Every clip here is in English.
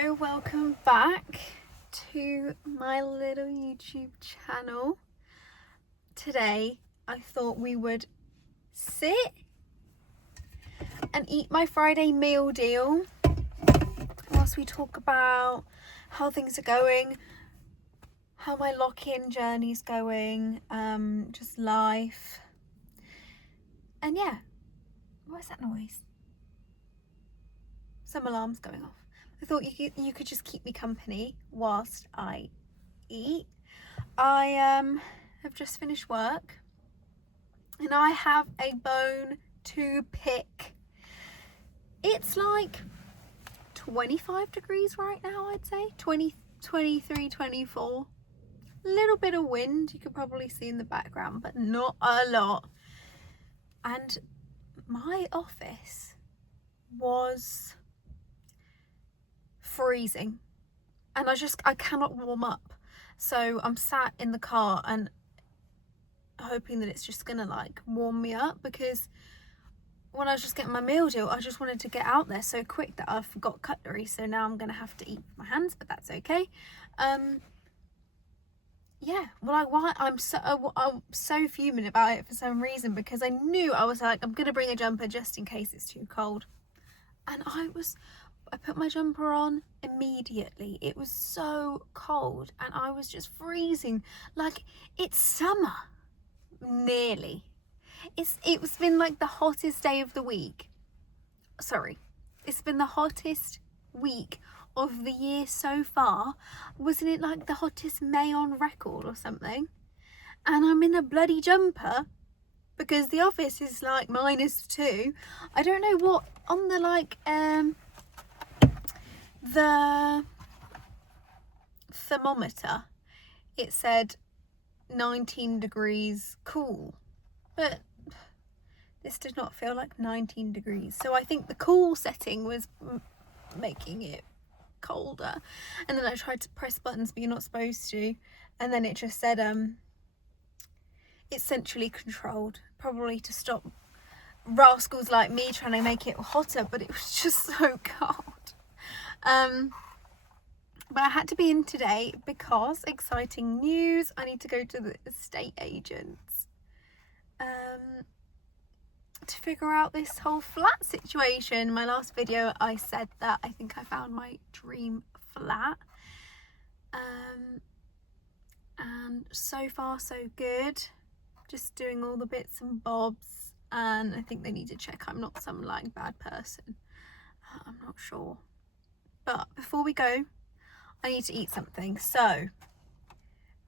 Hello, welcome back to my little YouTube channel. Today I thought we would sit and eat my Friday meal deal whilst we talk about how things are going, how my lock-in journey's going, just life. And yeah, what is that noise? Some alarm's going off. I thought you could just keep me company whilst I eat. I have just finished work and I have a bone to pick. It's like 25 degrees right now, I'd say 20, 23, 24. A little bit of wind you could probably see in the background, but not a lot. And my office was freezing and I cannot warm up, so I'm sat in the car and hoping that it's just gonna like warm me up, because when I was just getting my meal deal I just wanted to get out there so quick that I forgot cutlery, so now I'm gonna have to eat with my hands, but that's okay. Yeah, well, I'm so fuming about it for some reason, because I knew, I was like, I'm gonna bring a jumper just in case it's too cold, and I put my jumper on immediately. It was so cold and I was just freezing. Like, it's summer, nearly. It's been like the hottest day of the week. Sorry, it's been the hottest week of the year so far. Wasn't it like the hottest May on record or something? And I'm in a bloody jumper because the office is like -2. I don't know what on the like the thermometer, it said 19 degrees cool, but this did not feel like 19 degrees. So I think the cool setting was making it colder. And then I tried to press buttons, but you're not supposed to. And then it just said it's centrally controlled, probably to stop rascals like me trying to make it hotter, but it was just so cold. But I had to be in today because, exciting news, I need to go to the estate agents to figure out this whole flat situation. In my last video I said that I think I found my dream flat, and so far so good, just doing all the bits and bobs, and I think they need to check I'm not some like bad person. I'm not sure. But before we go, I need to eat something. So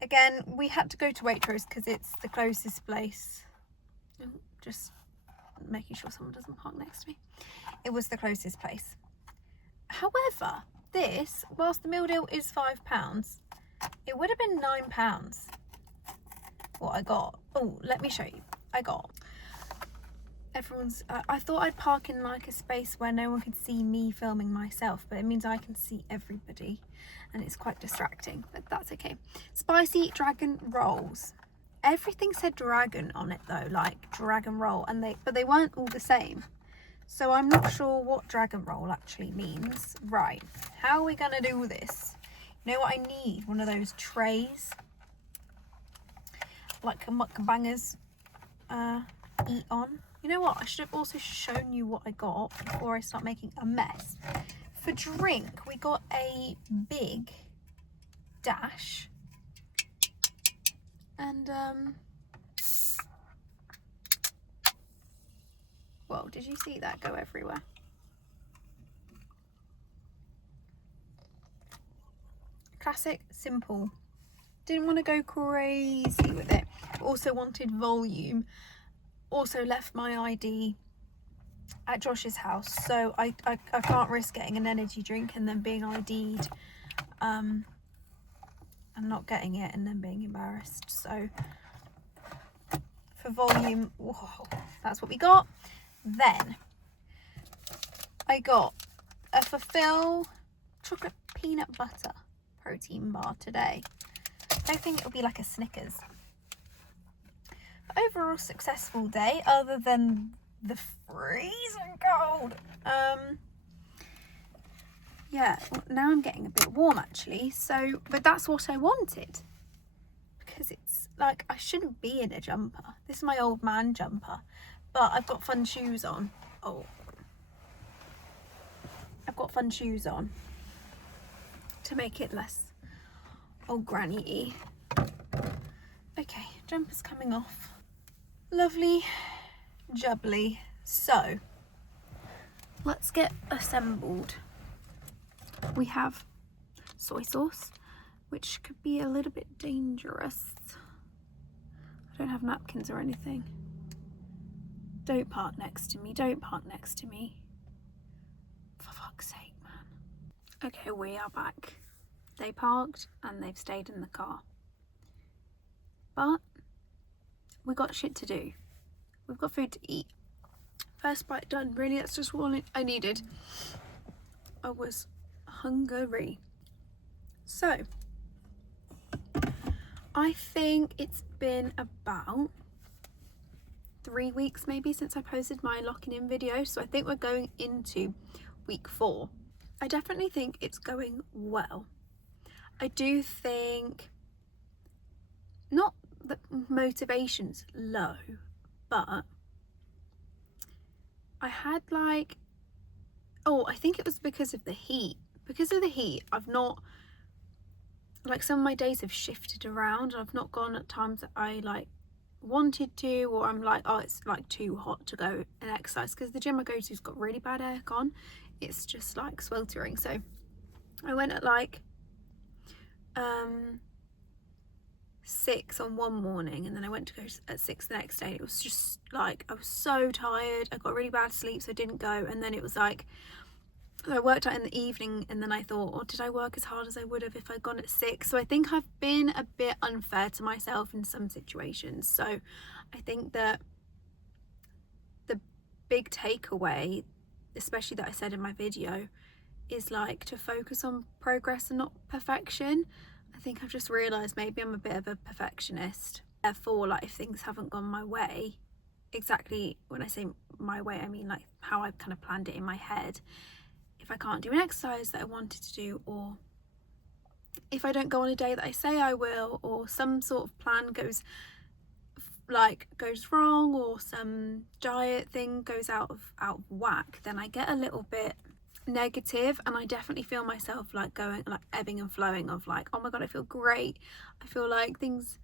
again, we had to go to Waitrose because it's the closest place. Just making sure someone doesn't park next to me. It was the closest place. However, this, whilst the meal deal is £5, it would have been £9 what I got. Oh, let me show you. I thought I'd park in like a space where no one could see me filming myself, but it means I can see everybody and it's quite distracting, but that's okay. Spicy dragon rolls. Everything said dragon on it though, like dragon roll, and they weren't all the same. So I'm not sure what dragon roll actually means. Right, how are we gonna do this? You know what I need? One of those trays, like a mukbangers eat on. You know what, I should have also shown you what I got before I start making a mess. For drink, we got a big dash, and well, did you see that go everywhere? Classic, simple. Didn't want to go crazy with it. Also wanted volume. Also left my ID at Josh's house, so I can't risk getting an energy drink and then being ID'd and not getting it and then being embarrassed. So for volume, whoa, that's what we got. Then I got a Fulfill chocolate peanut butter protein bar today. I don't think it'll be like a Snickers. Overall successful day, other than the freezing cold. yeah, well, now I'm getting a bit warm actually. So, but that's what I wanted, because it's like I shouldn't be in a jumper. This is my old man jumper, but I've got fun shoes on. Oh, I've got fun shoes on to make it less old granny-y. Okay, jumper's coming off. Lovely, jubbly. So let's get assembled. We have soy sauce, which could be a little bit dangerous. I don't have napkins or anything. Don't park next to me, don't park next to me. For fuck's sake, man. Okay, we are back. They parked and they've stayed in the car. But we got shit to do. We've got food to eat. First bite done, really, that's just what I needed. I was hungry. So, I think it's been about 3 weeks maybe since I posted my locking in video. So I think we're going into week 4. I definitely think it's going well. I do think not that motivation's low, but I had like, oh, I think it was because of the heat. Because of the heat, I've not, like, some of my days have shifted around. I've not gone at times that I like wanted to, or I'm like, oh, it's like too hot to go and exercise, because the gym I go to's got really bad aircon. It's just like sweltering. So I went at like 6 on one morning, and then I went to go at 6 the next day. It was just like, I was so tired. I got really bad sleep, so I didn't go. And then it was like, I worked out in the evening, and then I thought, oh, did I work as hard as I would have if I'd gone at 6? So I think I've been a bit unfair to myself in some situations. So I think that the big takeaway, especially that I said in my video, is like to focus on progress and not perfection. I think I've just realised maybe I'm a bit of a perfectionist. Therefore, like, if things haven't gone my way, exactly when I say my way, I mean like how I've kind of planned it in my head. If I can't do an exercise that I wanted to do, or if I don't go on a day that I say I will, or some sort of plan goes wrong, or some diet thing goes out of whack, then I get a little bit negative, and I definitely feel myself like going like ebbing and flowing of like, oh my god, I feel great, I feel like things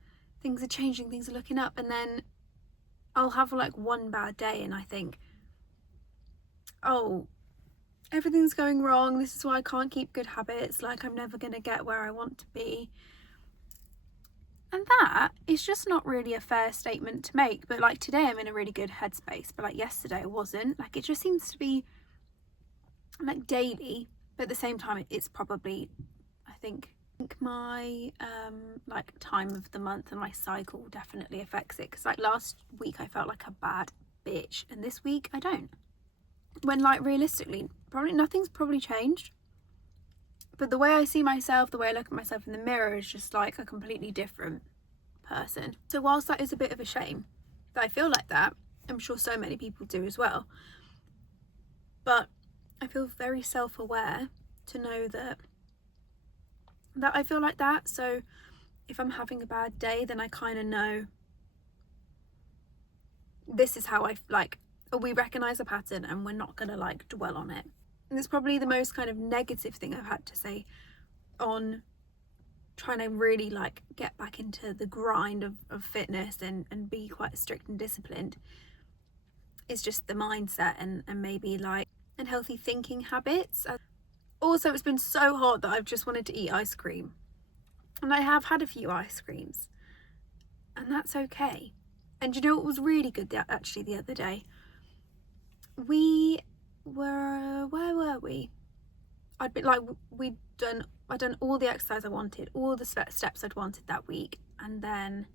are changing, things are looking up, and then I'll have like one bad day and I think, oh, everything's going wrong, this is why I can't keep good habits, like I'm never gonna get where I want to be. And that is just not really a fair statement to make. But like today I'm in a really good headspace, but like yesterday I wasn't. Like, it just seems to be like daily, but at the same time it's probably, I think my like time of the month and my cycle definitely affects it, because like last week I felt like a bad bitch, and this week I don't. When like realistically probably nothing's probably changed, but the way I see myself, the way I look at myself in the mirror is just like a completely different person. So whilst that is a bit of a shame that I feel like that, I'm sure so many people do as well, but I feel very self-aware to know that I feel like that. So if I'm having a bad day, then I kind of know this is how I like, we recognize a pattern and we're not gonna like dwell on it. And it's probably the most kind of negative thing I've had to say on trying to really like get back into the grind of fitness and be quite strict and disciplined, is just the mindset and maybe like unhealthy thinking habits. Also, it's been so hot that I've just wanted to eat ice cream, and I have had a few ice creams, and that's okay. And you know what was really good actually the other day? We were, where were we? I'd done all the exercise I wanted, all the steps I'd wanted that week, and then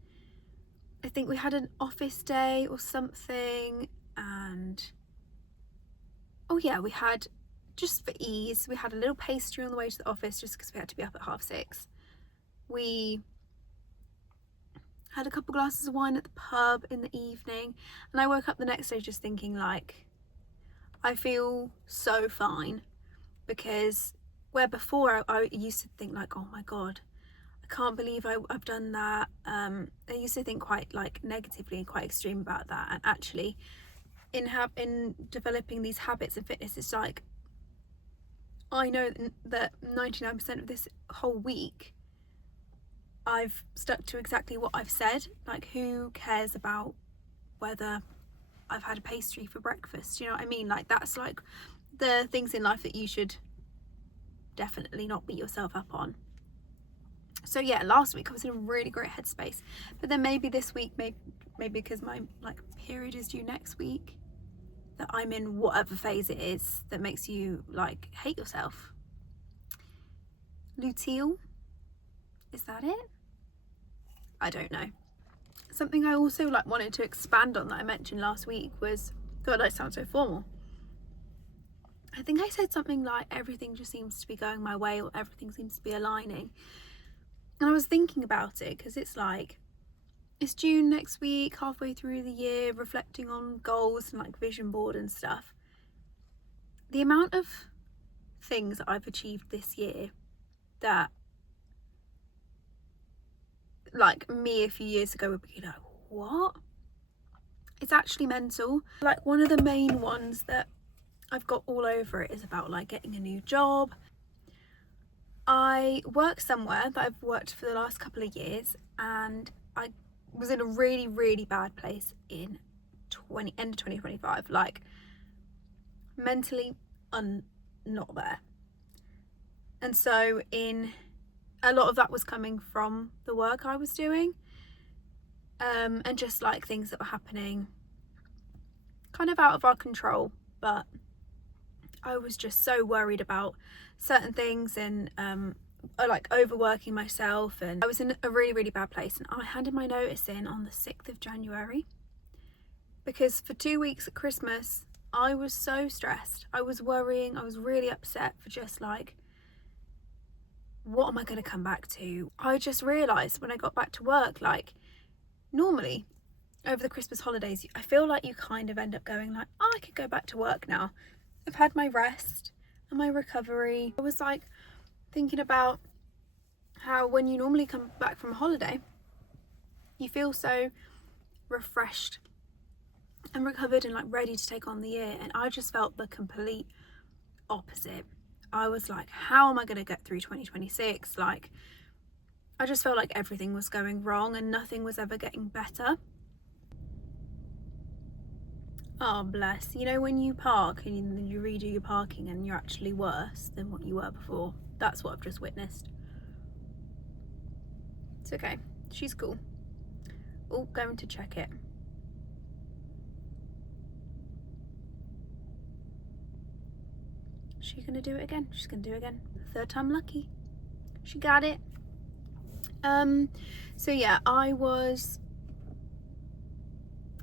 I think we had an office day or something, and oh yeah, we had, just for ease, we had a little pastry on the way to the office just because we had to be up at 6:30. We had a couple glasses of wine at the pub in the evening, and I woke up the next day just thinking like, I feel so fine, because where before I used to think like, oh my god, I can't believe I've done that. I used to think quite like negatively and quite extreme about that. And actually, in developing these habits of fitness, it's like, I know that 99% of this whole week I've stuck to exactly what I've said. Like, who cares about whether I've had a pastry for breakfast? You know what I mean? Like, that's like the things in life that you should definitely not beat yourself up on. So yeah, last week I was in a really great headspace, but then maybe this week, maybe because my like period is due next week, that I'm in whatever phase it is that makes you like hate yourself. Luteal, is that it? I don't know. Something I also like wanted to expand on that I mentioned last week was, God, I sound so formal. I think I said something like everything just seems to be going my way, or everything seems to be aligning. And I was thinking about it because it's like, it's June next week, halfway through the year, reflecting on goals and like vision board and stuff. The amount of things that I've achieved this year that like me a few years ago would be like, what? It's actually mental. Like, one of the main ones that I've got all over it is about like getting a new job. I work somewhere that I've worked for the last couple of years, and I was in a really, really bad place in end of 2025, like mentally not there. And so a lot of that was coming from the work I was doing, and just like things that were happening kind of out of our control, but I was just so worried about certain things, and like overworking myself, and I was in a really, really bad place. And I handed my notice in on the 6th of January because for 2 weeks at Christmas I was so stressed. I was worrying, I was really upset for just like, what am I going to come back to? I just realised when I got back to work, like normally over the Christmas holidays I feel like you kind of end up going like, oh, I could go back to work now. I've had my rest and my recovery. I was like thinking about how when you normally come back from a holiday, you feel so refreshed and recovered and like ready to take on the year. And I just felt the complete opposite. I was like, how am I going to get through 2026? Like, I just felt like everything was going wrong and nothing was ever getting better. Oh, bless. You know, when you park and you redo your parking and you're actually worse than what you were before. That's what I've just witnessed. It's okay. She's cool. Oh, going to check it. She's going to do it again. She's going to do it again. Third time lucky. She got it. So yeah, I was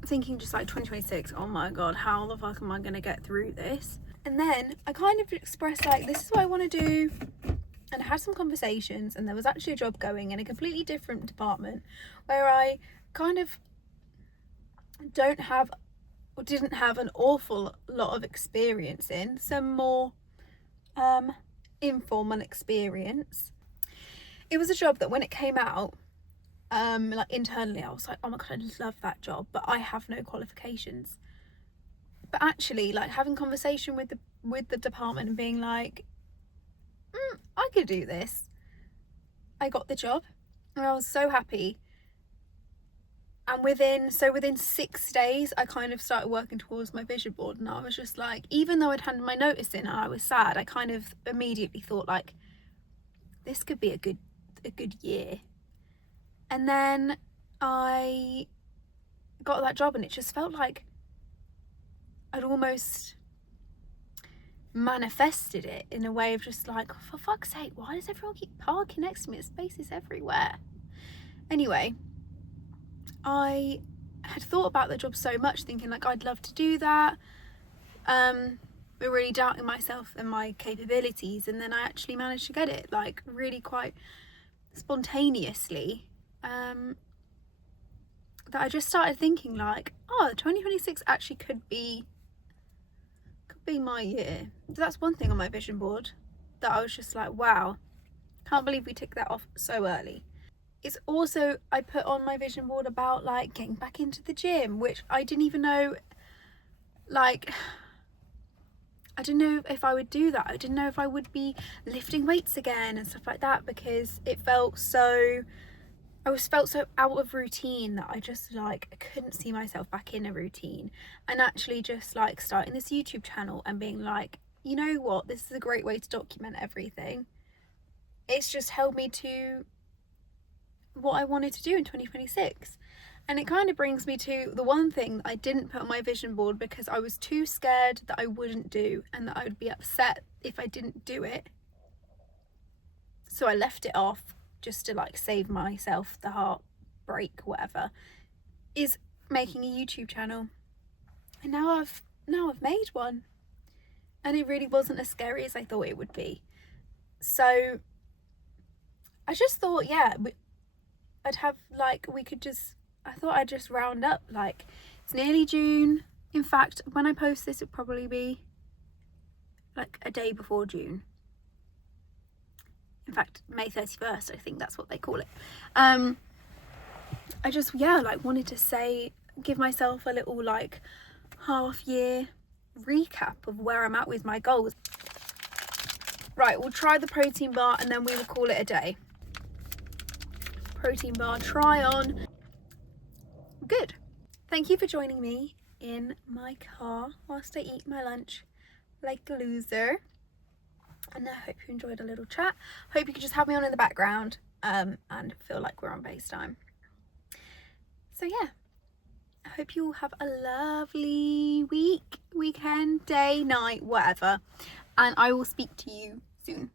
thinking just like 2026, oh my god, how the fuck am I gonna get through this? And then I kind of expressed like, this is what I want to do, and I had some conversations, and there was actually a job going in a completely different department where I kind of didn't have an awful lot of experience in, some more informal experience. It was a job that when it came out, like internally I was like, oh my god, I love that job, but I have no qualifications. But actually, like having conversation with the department and being like, I could do this, I got the job, and I was so happy. And within 6 days I kind of started working towards my vision board, and I was just like, even though I'd handed my notice in and I was sad, I kind of immediately thought like, this could be a good year. And then I got that job, and it just felt like I'd almost manifested it in a way of just like, for fuck's sake, why does everyone keep parking next to me? There's spaces everywhere. Anyway, I had thought about the job so much, thinking like I'd love to do that, but really doubting myself and my capabilities. And then I actually managed to get it, like really quite spontaneously. That I just started thinking like, oh, 2026 actually could be my year. So that's one thing on my vision board. that I was just like, wow, can't believe we ticked that off so early. It's also, I put on my vision board about like getting back into the gym, which I didn't even know, like, I didn't know if I would do that. I didn't know if I would be lifting weights again and stuff like that, because it felt so, felt so out of routine that I just like couldn't see myself back in a routine. And actually just like starting this YouTube channel and being like, you know what, this is a great way to document everything. It's just held me to what I wanted to do in 2026. And it kind of brings me to the one thing that I didn't put on my vision board because I was too scared that I wouldn't do and that I would be upset if I didn't do it. So I left it off just to like save myself the heartbreak, whatever, is making a YouTube channel. And now I've made one. And it really wasn't as scary as I thought it would be. So I just thought, yeah, I'd have like, I thought I'd just round up, like, it's nearly June. In fact, when I post this, it'll probably be like a day before June. In fact, May 31st, I think that's what they call it. I just, yeah, like wanted to give myself a little like half year recap of where I'm at with my goals. Right, we'll try the protein bar and then we will call it a day. Protein bar try on. Good. Thank you for joining me in my car whilst I eat my lunch like a loser. And I hope you enjoyed a little chat. Hope you could just have me on in the background and feel like we're on FaceTime. So yeah, I hope you all have a lovely week, weekend, day, night, whatever. And I will speak to you soon.